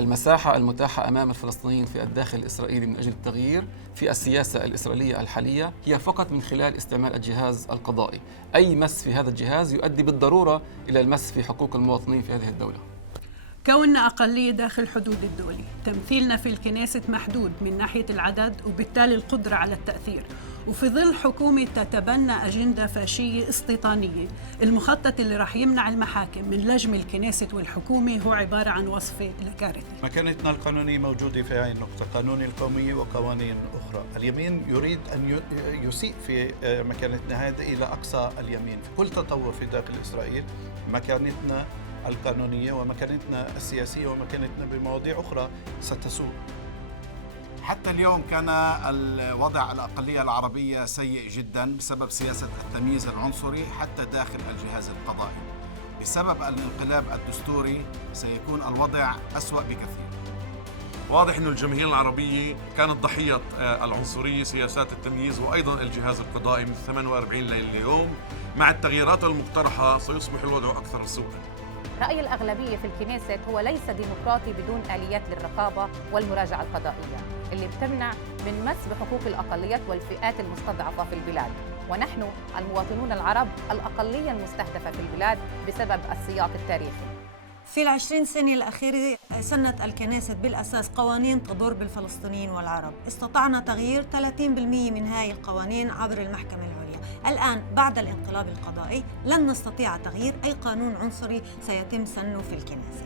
المساحة المتاحة أمام الفلسطينيين في الداخل الإسرائيلي من أجل التغيير في السياسة الإسرائيلية الحالية هي فقط من خلال استعمال الجهاز القضائي. أي مس في هذا الجهاز يؤدي بالضرورة إلى المس في حقوق المواطنين في هذه الدولة. كوننا أقلية داخل حدود الدولة، تمثيلنا في الكنيست محدود من ناحية العدد وبالتالي القدرة على التأثير، وفي ظل حكومة تتبنى أجندة فاشية استيطانية، المخطط اللي راح يمنع المحاكم من لجم الكنيست والحكومة هو عبارة عن وصفة لكارثة. مكانتنا القانونية موجودة في هذه النقطة، قانون القومية وقوانين أخرى. اليمين يريد أن يسيء في مكانتنا هذه إلى أقصى اليمين في كل تطور في داخل إسرائيل. مكانتنا القانونية ومكانتنا السياسية ومكانتنا بمواضيع أخرى ستسوء. حتى اليوم كان الوضع الأقلية العربية سيء جدا بسبب سياسة التمييز العنصري حتى داخل الجهاز القضائي. بسبب الانقلاب الدستوري سيكون الوضع أسوأ بكثير. واضح أن الجماهير العربية كانت ضحية العنصرية، سياسات التمييز، وأيضا الجهاز القضائي من 48 لليوم. مع التغييرات المقترحة سيصبح الوضع أكثر سوءا. رأي الأغلبية في الكنيست هو ليس ديمقراطي بدون آليات للرقابة والمراجعة القضائية اللي بتمنع من مس بحقوق الأقليات والفئات المستضعفة في البلاد، ونحن المواطنون العرب الأقلية المستهدفة في البلاد بسبب السياق التاريخي. في ال20 سنة الأخيرة سنت الكنيست بالأساس قوانين تضر بالفلسطينيين والعرب. استطعنا تغيير 30% من هاي القوانين عبر المحكمة العليا. الآن بعد الانقلاب القضائي لن نستطيع تغيير أي قانون عنصري سيتم سنه في الكنيست.